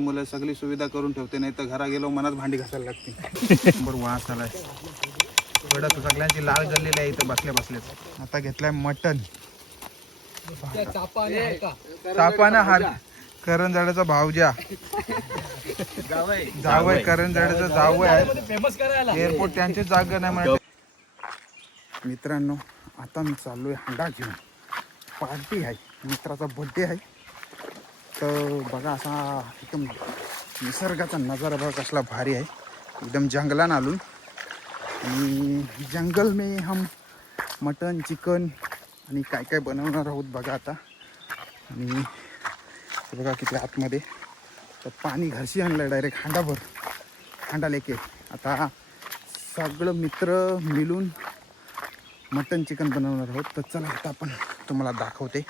मुलं सगळी सुविधा करून ठेवते, नाही तर घरा गेलो मनात भांडी घासायला लागते. बरोबर वास आलाय कडक, सगळ्यांची लाल गल्लेली आहे इथं बसल्या बसल्याच. आता घेतलाय मटन, चापाना हात, करंजाड्याचा भावजा जावय, करंजाड्याचा जावय आहे. एअरपोर्ट त्यांची जागा नाही म्हणत. मित्रांनो आता मी चाललोय हांडा घेऊन. पार्टी आहे, मित्राचा बर्थडे आहे. तर बघा असा एकदम निसर्गाचा नजारा बघा कसला भारी आहे. एकदम जंगलान आलून, आणि जंगल में हम मटन चिकन आणि काय काय बनवणार आहोत बघा आता. आणि बघा किती आतमध्ये तर पाणी घरशी आणलं डायरेक्ट हांडाभर, हांडा लेके. आता सगळं मित्र मिळून मटन चिकन बनवणार आहोत. तर चला आता आपण तुम्हाला दाखवते.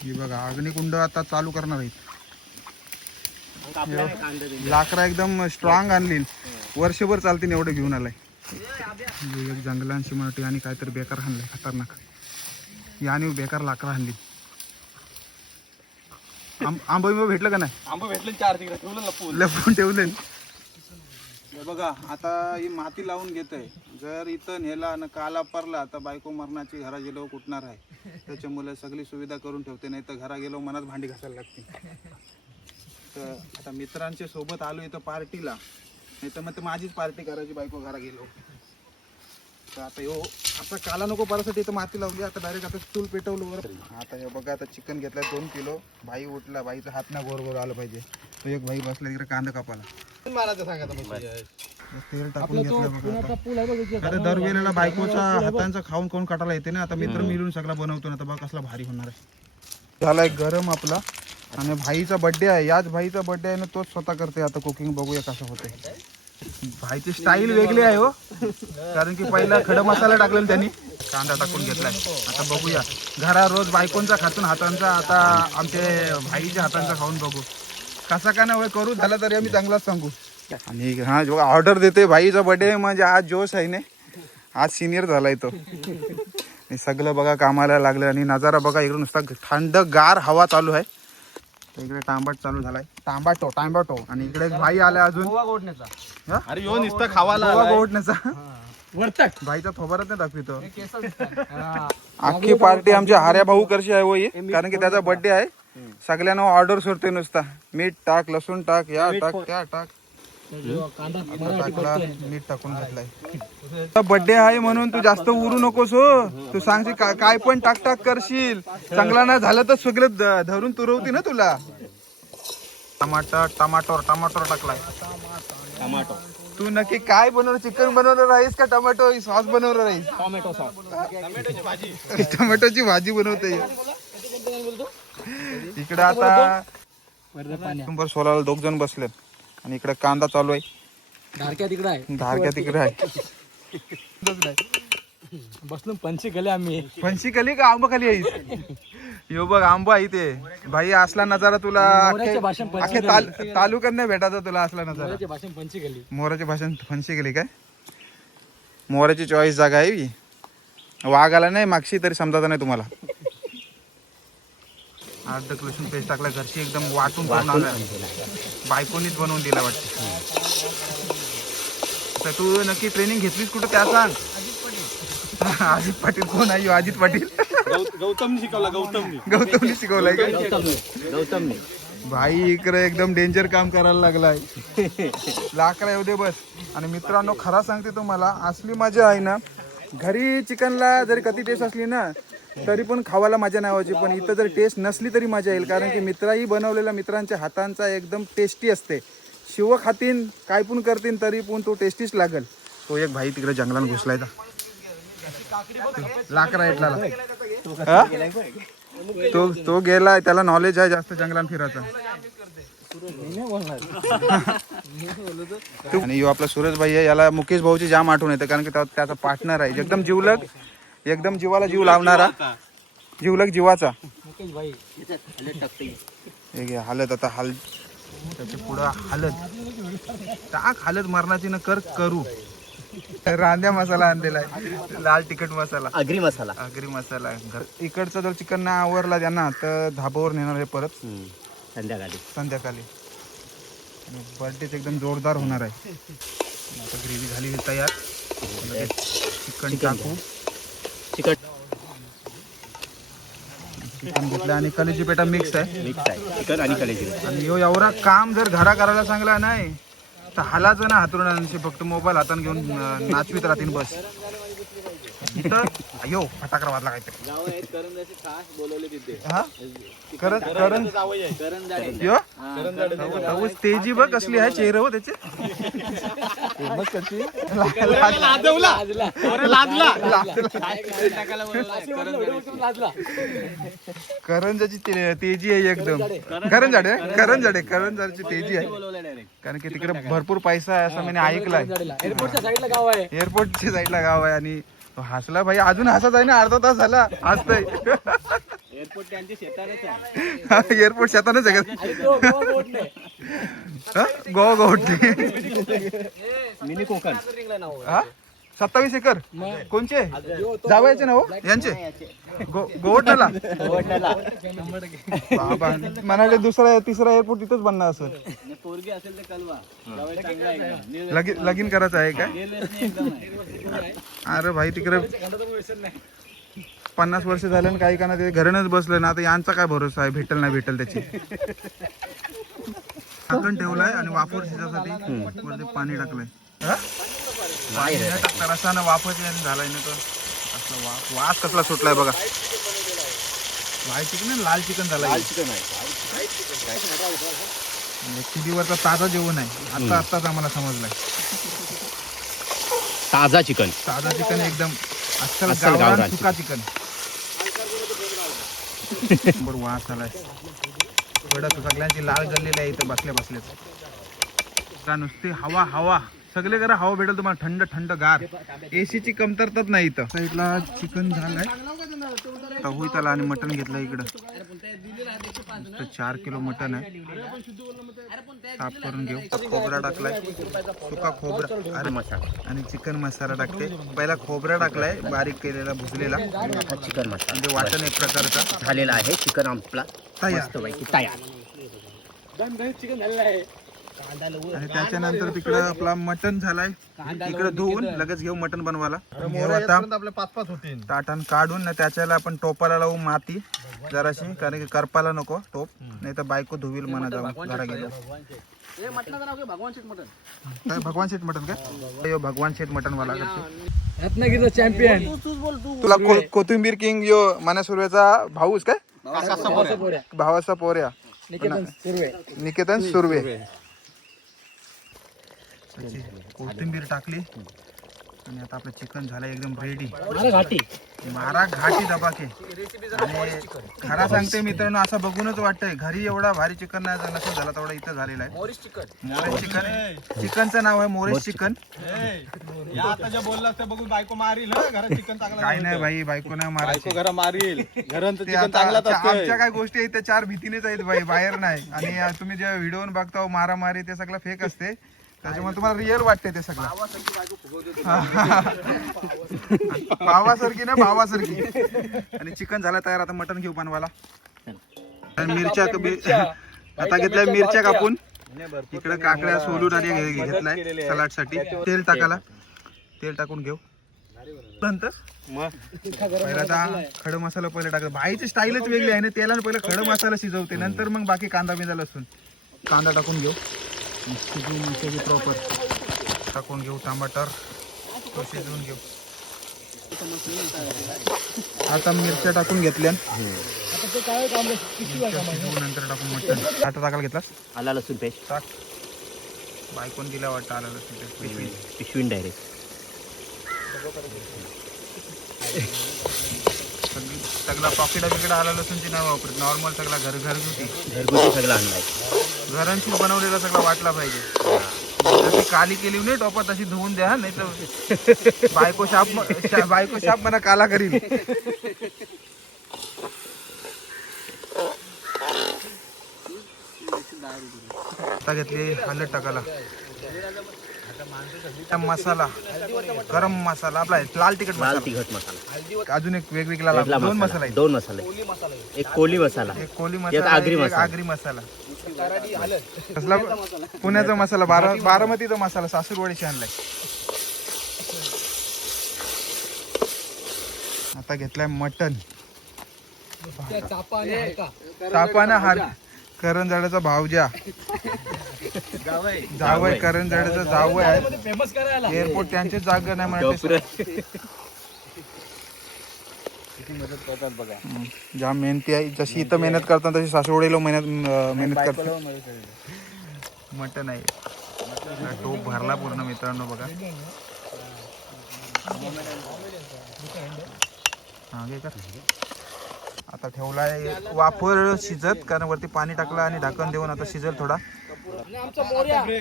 ही बघा अग्निकुंड आता चालू करणार आहेत. लाकडा एकदम स्ट्रॉंग आणली, वर्षभर चालतील एवढं घेऊन आलाय. एक जंगलांची माटी आणि काहीतरी बेकार आणलाय खतरनाक. याने बेकार लाकडा आणली. आंबा भेटलं का नाही? आंबा भेटलं 4 तिकडे ठेवलं, लपून ठेवलं. बघा आता ही माती लावून घेतय. जर इथं नेला आणि काला पडला तर बायको मरणाची, घरा गेलो कुटणार आहे. त्याच्यामुळे सगळी सुविधा करून ठेवते, नाही तर घरा गेलो मनात भांडी घासायला लागते. तर आता मित्रांच्या सोबत आलो इथं पार्टीला, नाही तर मग माझीच पार्टी करायची बायको घरा गेलो. तर आता यो आता काला नको परसाठी इथं माती लावली. आता डायरेक्ट आता चूल पेटवलं वर. आता हे बघा आता चिकन घेतलं 2 किलो. भाई उठला, भाईचा हात ना गोर गोर आलं पाहिजे. तो एक भाई बसला इकडे कांदा कापाला. तेल टाकून घेतलं बघा. आता दरवेळेला बायकोचा हातांचा खाऊन कोण काटायला येते ना. आता मित्र मिळून सगळा बनवतो ना, तर बघा कसला भारी होणार आहे. झालाय गरम आपला. आणि भाईचा बर्थडे आहे, याच भाईचा बर्थडे आहे ना, तोच स्वतः करते आता कुकिंग. बघूया कसं होतंय. भाईची स्टाईल वेगळी आहे हो, कारण की पहिला खडा मसाला टाकलेला त्यांनी. कांदा टाकून घेतलाय. आता बघूया घरा रोज बायकोंचा खातून हातांचा, आता आमचे भाईच्या हातांचा खाऊन बघू कसा का नाही करू. झाला तरी आम्ही चांगलाच सांगू. आणि हा जो ऑर्डर देते भाईचा बर्थडे म्हणजे आज जोश आहे ना, आज सिनियर झालाय तो. सगळं बघा कामाला लागलं. आणि नजारा बघा इकडे नुसता थंडगार हवा चालू आहे. इकडे टांबाट चालू झालाय, टांबाटो. आणि इकडे एक भाई आलाय अजून. अरे यो नुसता खावाला गोवटण्याचा भाईचा थोबारच नाही दाखवितो. अख्खी पार्टी आमच्या हार्या भाऊ करशी आहे होई, कारण की त्याचा बर्थडे आहे. सगळ्यांना ऑर्डर सोडते नुसता. मीठ टाक, लसूण टाक, या टाक, त्या टाक. टाकला, मीठ टाकून घेतलाय. बर्थडे आहे म्हणून तू जास्त उरू नकोस हो. तू सांगशील काय पण टाक टाक करशील. चांगला नाही झालं तर सगळं धरून तुरवती ना तुला. टमाटर टाकलाय. टमाटो तू नक्की काय बनवणार? चिकन बनवणार आहेस का टोमॅटो सॉस बनवणार आहेस? टोमॅटो सॉस, टोमॅटोची भाजी बनवते. इकडे आता नंबर 16 2 जण बसलेत. आणि इकडे कांदा चालू आहे. धारक्या तिकडे आहे. बसलो पंची गले आम्ही. फणशी खाली का आंबा खाली आहेस? यो बघ आंबा आहे ते. भाई असला नजारा तुला अख्खे तालुक्यात नाही भेटायचा तुला असला नजारा. मोराचे भाषण फणशी गेली काय? मोराची 24 जागा आहे. वाघ आला नाही मागशी तरी समजायचा नाही तुम्हाला. 8 लसूण पेस्ट टाकला घरची, एकदम वाटून बायकोनीच बनवून दिला वाटतं. तर तू नक्की ट्रेनिंग घेतलीस कुठं त्या सांग. अजित पाटील कोण आहे? अजित पाटील गौतमनी शिकवला. गौतमनी शिकवलाय का? गौतमनी भाई इकडे एकदम डेंजर काम करायला लागलाय. लाकडा येऊ दे बस. आणि मित्रांनो खरा सांगते तुम्हाला, असली मजा आहे ना घरी. चिकनला जरी कधी टेस्ट असली ना तरी पण खावायला मजा नाही व्हायची, पण इथं जर टेस्ट नसली तरी मजा येईल. कारण की मित्राही बनवलेला मित्रांच्या हातांचा एकदम टेस्टी असते. शिव खातीन काय पण करतीन तरी पण तो टेस्टीच लागल. तो एक भाई तिकडे जंगलात घुसलाय. लाकडा येतला तो गेलाय. त्याला नॉलेज आहे जास्त जंगलात फिरायचा. आणि आपला सूरज भाई आहे, याला मुकेश भाऊची जाम आठवण येते, कारण की त्याचा पार्टनर आहे. एकदम जिवलग, एकदम जीवाला जीव लावणारा, जिवलग जीवाचा. हालत आता त्याच्या पुढं हळद टाक, हळद मरणाची न कर करू. रांद्या मसाला आणलेला आहे, लाल तिखट मसाला, आगरी मसाला. आगरी मसाला. इकडचं जर चिकन नाही आवरला त्यांना तर धाबावर नेणार आहे परत संध्याकाळी. बर्थडेच एकदम जोरदार होणार आहे. आता ग्रेव्ही झाली तयार. चिकन टाकू. चिकन घेतलं आणि कलेजी पेटा मिक्स आहे. चिकन आणि कलेजी. आणि एवढा काम जर घरा करायला सांगला नाही तर हालाच ना हातरून, फक्त मोबाईल हाताने घेऊन नाचवीत राहतील बस. अयो फटाकडा वाजला काहीतरी. हा तेजी बघ कसली आहे चेहरा हो त्याचे. करंजाची तेजी आहे एकदम. करंजाची तेजी आहे कारण की तिकडे भरपूर पैसा आहे असं मी ऐकलंय. एअरपोर्टच्या साईडला गाव आहे. आणि हसला भाई, अजून हसत आहे ना, अर्धा तास झाला हसतय. एअरपोर्ट शेतानच आहे का? गोवा गोवटले मिनी कोकण. 27 एकर कोणचे जावायचे ना हो यांचे गोवटला. बाबा म्हणाले दुसरा तिसरा एअरपोर्ट तिथंच बनणार असं. लगीन करायचं आहे का? अरे भाई तिकडे 50 वर्ष झालं काही का ना ते घरनच बसलं ना. आता यांचा काय भरोसा आहे, भेटल नाही भेटल त्याची. झाकण ठेवलाय आणि वाफर शिजासाठी वरती पाणी टाकलंय. रसानं वाफर झालाय ना. तर वास कसला सुटलाय बघा. व्हाईट चिकन लाल चिकन झालाय. चुलीवरचा ताजा जेवण आहे. आत्ताच आम्हाला समजलंय. ताजा चिकन एकदम अस्सल गावरान सुका चिकन. बरोबर वास आलाय. कडक सगळ्यांची लाल गल्लेली आहे इथं बसल्या बसल्याच. नुसती हवा सगळे जरा हवा भेटेल तुम्हाला, थंड थंड गार. एसीची कमतरताच नाही इथं. साईडला चिकन झालंय तहूई त्याला आणि मटण घेतलं इकडं. 4 किलो मटण आहे. साफ करून घेऊ. खोबरा टाकलाय, सुका खोबरा आणि चिकन मसाला टाकते. पहिला खोबरा टाकलाय बारीक केलेला भुजलेला. चिकन मसाला म्हणजे वाटण एक प्रकारचा झालेला आहे. चिकन आपला तयार. आणि त्याच्यानंतर तिकडं आपला मटण झालाय. इकडे धुवून लगेच घेऊ मटण बनवायला. आपले 5-5 होतील. ताटान काढून ना त्याच्याला आपण टोपाला लावू माती जराशी, कारण की करपाला नको टोप, नाही तर बायको धुवील म्हणा जाऊन घरा गेलो. भगवान शेठ मटन काय? भगवान शेठ मटन वाला चॅम्पियन. तुला कोथिंबीर किंग यो माना सुर्वेचा भाऊच काय? भावाचा पोऱ्या निकेतन सुर्वे. कोथिंबीर टाकली आणि आता आपलं चिकन झालं एकदम रेडी. मारा घाटी दबाके. आणि खरा सांगते मित्रांनो, असं बघूनच वाटतंय घरी एवढा भारी चिकन नाही नसेल झाला तेवढा इथं झालेला आहे. मोरेश चिकन. चिकनचं नाव आहे मोरेश चिकन. बायको मारील काय नाही भाई, बायको नाही मारील. आमच्या काय गोष्टी आहेत त्या 4 भीतीनेच आहेत भाई, बाहेर नाही. आणि तुम्ही जे व्हिडिओ बघता मारामारी ते सगळं फेक असते, त्याच्यामुळे तुम्हाला रिअल वाटते ते सगळं. भावासारखी ना भावासारखी. आणि चिकन झालं तयार. आता मटण घेऊ बनवायला. मिरच्या आता घेतल्या मिरच्या कापून. इकडे काकड्या सोलून आणि घेतलाय सलाड साठी. तेल टाकून घेऊ. नंतर पहिला आता खडं मसाला पहिला टाकला. बाईची स्टाईलच वेगळी आहे ना. तेलाने पहिला खडं मसाला शिजवते, नंतर मग बाकी कांदा बिंदा लसूण. कांदा टाकून घेऊ. शिजवून प्रॉपर टाकून घेऊ. टमाटर शिजवून घेऊ. आता मिरच्या टाकून घेतल्या. नंतर टाकून मटण. आता टाकायला घेतला आला लसूण पेस्ट टाक. बायकोन दिला वाटतं आला लसूण पेस्ट. पिशवीन डायरेक्ट. सगळा पॉकेट आला लसूणची नाही वापरत. नॉर्मल सगळा घरगुती सगळं आणलाय. घरांची बनवलेला सगळा वाटला पाहिजे. जशी काली केली नाही टोपा तशी धुवून द्या, नाही तर बायको शाप मला काला करील. आता घेतली हळद टाकायला, मसाला, गरम मसाला, आपला लाल तिखट लाल मसाला, तिखट मसाला, अजून एक वेगवेगळा वेगळा दोन मसाला, मसाला आहेत. दोन मसाले, एक कोली मसाला, एक कोली एक मसाला, आगरी एक मसाला. आगरी मसाला. कसला पुण्याचा मसाला, बारामतीचा मसाला सासूरवाडीशी आणलाय. आता घेतलाय मटन, तापाना हार, करंजाड्याचा भावजा, जावय करंजाड्याचा जावय आहे. एअरपोर्ट त्यांची जागा नाही म्हणते. ज्या मेहनती आहे, जशी इथं मेहनत करतात तशी सासूरवाडीला मेहनत करतात. मटन आहे, टोप भरला पूर्ण मित्रांनो बघा. हा घे का. आता ठेवलाय वाफर शिजत, कारण वरती पाणी टाकलं आणि ढाकण देऊन आता शिजल थोडा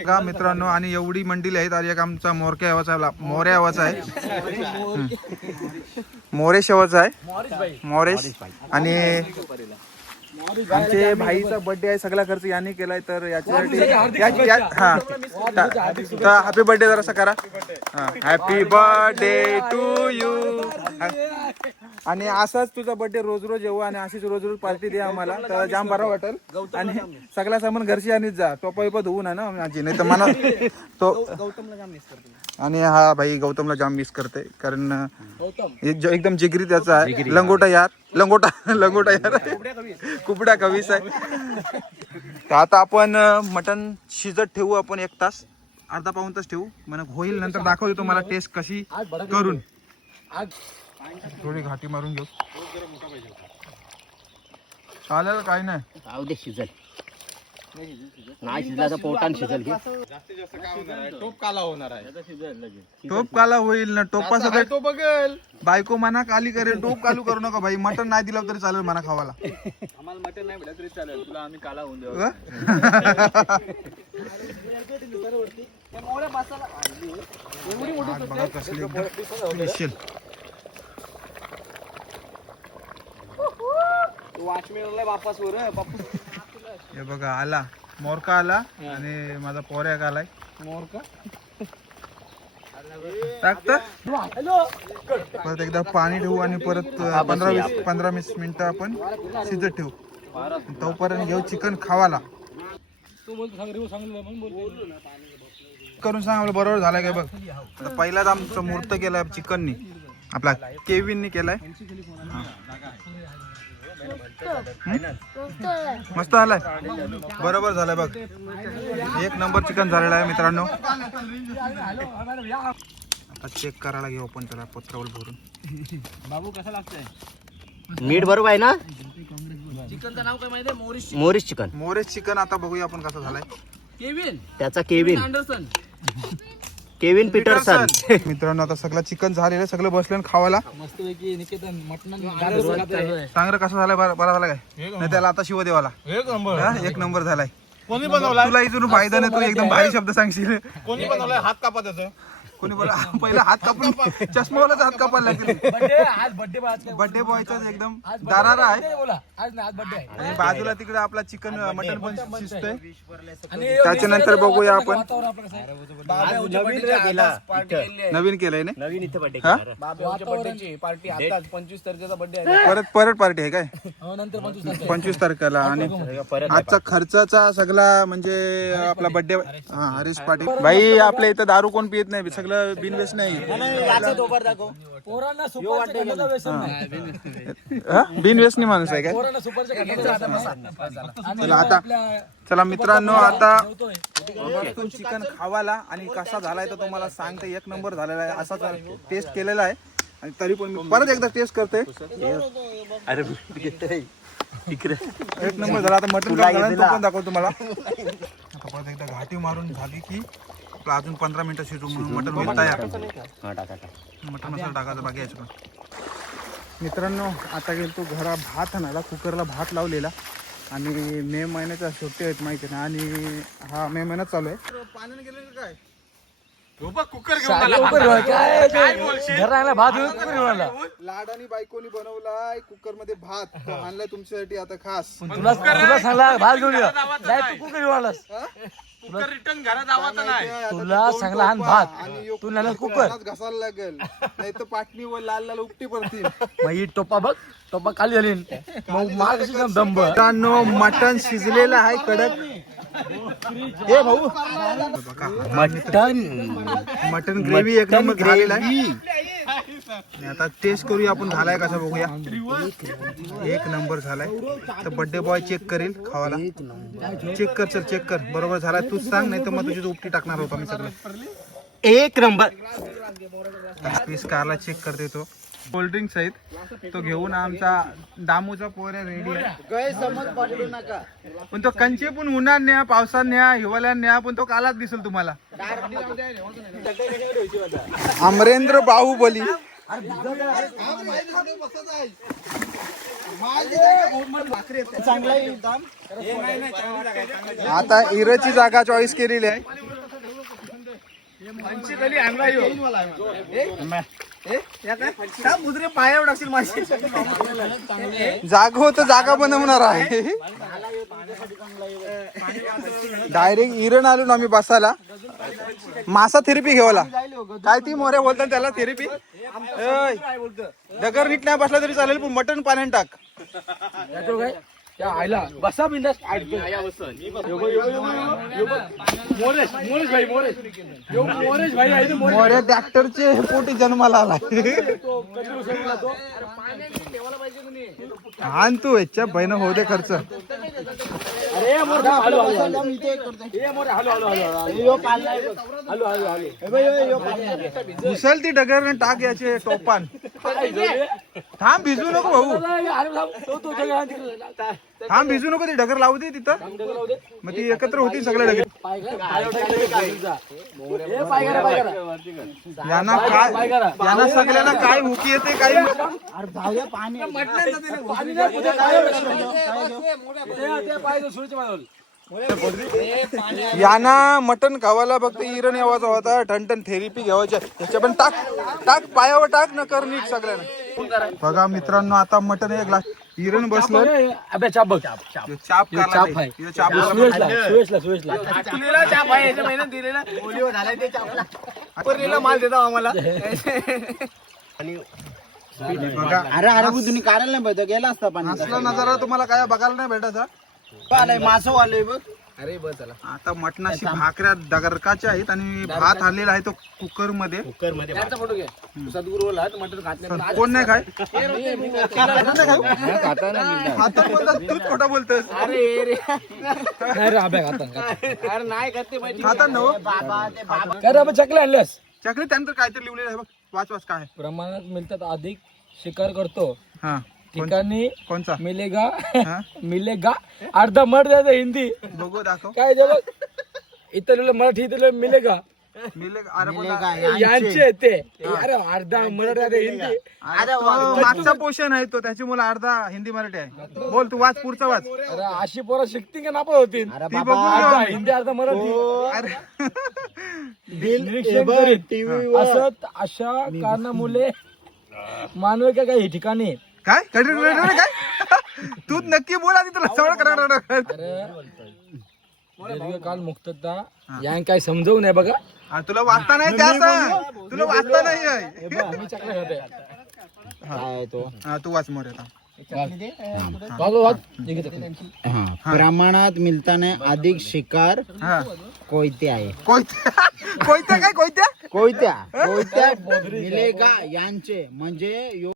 का मित्रांनो. आणि एवढी मंडळी आहेत. आणि एक आमचा मोरक्या आवाचा, मोऱ्या आवाचा आहे, मोरेश आवाचा आहे, मोरेश. आणि आमचे भाईचा बर्थडे आहे, सगळा खर्च यांनी केलाय. तर याच्यासाठी हा हॅपी बर्थडे जरासा करा. Happy birthday to you. आणि असाच तुझा बर्थडे रोज रोज येऊ आणि अशीच रोज रोज पार्टी दे आम्हाला, तर जाम बरं वाटेल. आणि सगळा सामान घरची आणीच जा, टोपा विपा धुवून आहे ना माझी, नाही तर मला तो. आणि हा भाई गौतमला जाम मिस करते, कारण एकदम जिगरी त्याचा आहे. लंगोटा यार, लंगोटा यार, कुबडा कवीस आहे. तर आता आपण मटन शिजत ठेवू, आपण 1 तास, अर्धा पाऊण तास ठेवू, म्हणजे होईल. नंतर दाखवतो तुम्हाला टेस्ट कशी करून. थोडी घाटी मारून घेऊ, चालेल काय नाही. जाऊ दे शिजल, नाही शिजला तर पोटान शिजल की. टोप काला होणार आहे. टोप काला होईल ना, टोपासोबत तो बघेल. बायको मना काली करेल, टोप कालू करू नका भाई. मटन नाही दिलं तरी चालेल मना खावाला. आम्हाला मटन नाही भेटत तरी चालेल, तुला आम्ही काला होऊन देऊ. बघा कसली स्पेशल. वापस वर हे बघा आला मोरका आला आणि माझा पोऱ्या आलाय. मोरका टाकत परत एकदा पाणी ठेवू आणि परत 15-20 मिनिटं आपण शिजत ठेवू. तोपर्यंत घेऊ चिकन खावाला. करून सांग आपलं बरोबर झालाय काय बघ. आता पहिलाच आमचं मूर्त केलाय चिकननी, आपला केविननी केलाय. मस्त झालाय, बरोबर झालाय बघ. 1 नंबर चिकन झालेला आहे मित्रांनो. आता चेक करायला घेऊ आपण त्याला पत्रावल भरून. बाबू कसं लागतंय? मीठ बरोबर आहे ना. चिकनचं नाव काय माहिती आहे? मोरिस चिकन. मोरेश चिकन. आता बघूया आपण कसं झालाय. त्याचा केविन पीटरसन. मित्रांनो आता सगळं चिकन झालेलं, सगळं बसलं खावायला. मस्तपैकी निकेतन मटण सांग कसं झालंय, बरा झाला काय नाही त्याला आता शिव देवाला. 1 नंबर झालाय. कोणी बनवलाय? तुला इथून फायदा नाही, तू एकदम भारी शब्द सांगशील. कोणी बनवलाय? हात कापा त्याचं. कोणी बोला पहिला हात कापून चष्मावालाच हात कापायला लागतील. बर्थडे बॉयचा एकदम दारारा आहे. आणि बाजूला तिकडे आपला चिकन मटन पण शिजतंय. त्याच्यानंतर बघूया आपण नवीन केलंय ना. नवीन इथे बर्थडे हा? पार्टी आता 25 तारखेचा बर्थडे आहे. परत पार्टी आहे काय नंतर 25 तारखेला. आणि आजचा खर्चाचा सगळा म्हणजे आपला बर्थडे हरीश पाटील भाई. आपल्या इथं दारू कोण पित नाही, सगळं बिनवेस्ट नाही. बिनवेस्ट नाही माणूस आहे काय. चला आता चला मित्रांनो, आता चिकन खावाला. आणि कसा झालाय तर तुम्हाला सांगते. 1 नंबर झालेला आहे. असा टेस्ट केलेला आहे. आणि तरी पण मी परत एकदा टेस्ट करते. अरे 1 नंबर झाला. आता मटन पण दाखवतो तुम्हाला. आता परत एकदा घाटी मारून झाली की अजून 15 मिनिटं शिजू. मटन होईल तयार. मटन मसाला टाकायचा बाकी यायचं. मित्रांनो आता गेलो तो घरा भात आणायला. कुकरला भात लावलेला. आणि मे महिन्याच्या सुट्टी आहेत माहिती ना. आणि हा मे महिन्यात चालू आहे. पाण्याने गेले काय घराला भात कुकर घेऊन आला. लाडानी बायकोनी बनवलाय कुकर मध्ये भात तो आणलाय तुमच्यासाठी आता खास. तुला सांगला भात घेऊन ये. नाही तू कुकर घेऊन आलास. तुला सांगला हान भात तू नाही कुकर घासायला लागेल नाही तर पाटणी व लाल लाल उपटी पडतील. मग ही टोपा बघ टोपा खाली झाली मग माग दंब. मित्रांनो मटण शिजलेलं आहे कडक. हे भाऊ मटन ग्रेव्ही एक नंबर झालेला आहे. आता टेस्ट करूया आपण झालाय कसा बघूया. एक नंबर झालाय तर बर्थडे बॉय चेक करेल खावाला. चेक कर चल चेक कर बरोबर झालाय तूच सांग नाही तर मग तुझी उपटी टाकणार होता मी सगळं. एक नंबर. पीस कारला चेक करते तो कोल्ड्रिंक्स आहेत तो घेऊन आमचा दामूचा पोऱ्या रेडी आहे. पण तो कंचे पण उन्हात न्या पावसात न्या हिवाळ्यात न्या पण तो कालाच दिसेल तुम्हाला. अमरेंद्र बाहुबली आता इरची जागा चॉईस केलेली आहे. जागा होत जागा बनवणार आहे. डायरेक्ट इरण आलो ना आम्ही बसायला. मासा थेरपी घेवाला काय ती मोऱ्या बोलतात त्याला थेरपी. दगर नीट नाही बसला तरी चालेल पण मटण पाण्यात टाक. आयला बसा बिंदास. मोऱ्या ट्रॅक्टरचे पोटी जन्माला आला. आण तू याच्या बहिण होऊ दे खर्च. घुसल ती डगर टाक याचे टोपान. थांब भिजू नको भाऊ थांब भिजू नको ती डगर लावू दे तिथं मग ती एकत्र होती सगळ्या डगर. यांना सगळ्यांना काय हुकी येते काही यांना मटण खावायला फक्त इरण यावाचा होता. ठणठण थेरपी घ्यावायच्या त्याच्या पण टाक टाक पायावर टाक न कर नीट सगळ्यांना. बघा मित्रांनो आता मटण एक ग्लास इरण बसलं. चाप बघ चाप चाप आहे. माल देता आम्हाला. बघा अरे अरे तुम्ही काढायला नाही पाहिजे गेला असता पाणी. असला नजारा तुम्हाला काय बघायला नाही भेटायचा. आलाय मासो आलोय बघ. अरे बस चला आता मटणाची भाकऱ्या दगरकाच्या आहेत आणि भात आणलेला आहे तो कुकर मध्ये. त्याचा फोटो घे. सद्गुरू मटण खात नाही. कोण नाही खाय तूच खोटा बोलतोस. अरे नाही खाता न चकले आणल्यास चकली त्यानंतर काहीतरी लिहिलेलं आहे बघ. वाच वाच काय प्रमाणात मिळतात अधिक शिकार करतो. हा ठिकाणी कोणचा मिलेगा हा? मिलेगा अर्धा मर द्यायचं हिंदी बघू दाखव. काय ते बघ इतर मराठी इतर मिलेगा अरे यांचे ते अरे अर्धा मराठी हिंदी. मागचा पोषण आहे तो त्याच्यामुळे अर्धा हिंदी मराठी आहे. बोल तू वाच पुढचा वाच. अरे अशी पोरं शिकतील का नापास होतील. ती बघू अर्धा हिंदी अर्धा मराठी अरे निरीक्षण करीत असत. अशा कारणामुळे मानव का काही ठिकाणी काय काय तू नक्की बोल आधी तुला सवड करा. दीर्घकाल मुक्तता यांनी काय समजवू नये बघा. तुला वाचता नाही त्या तुला वाचता नाही आहे. मी चकला होते तू वाच मोर प्रमाणात मिळताना अधिक शिकार कोयते आहे. कोयत्या काय कोयत्या कोयत्या मिलेगा यांचे म्हणजे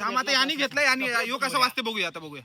आता याने घेतलाय आणि यो कसा वाचते बघूया आता बघूया.